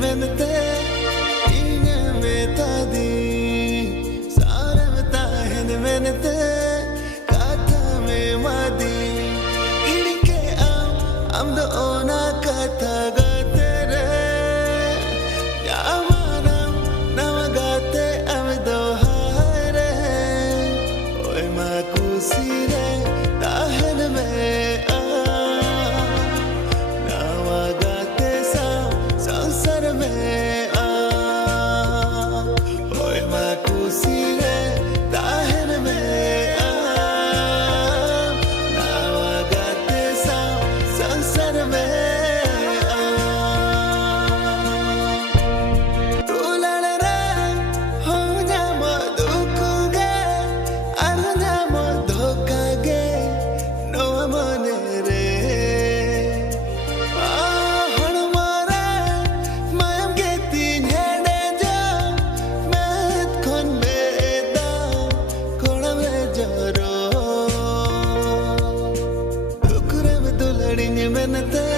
menete inge metadi sara tahen menete kata me madi ilike am do ona kata gatere yamanam navagate am do hare oy ma kusire tahen me menete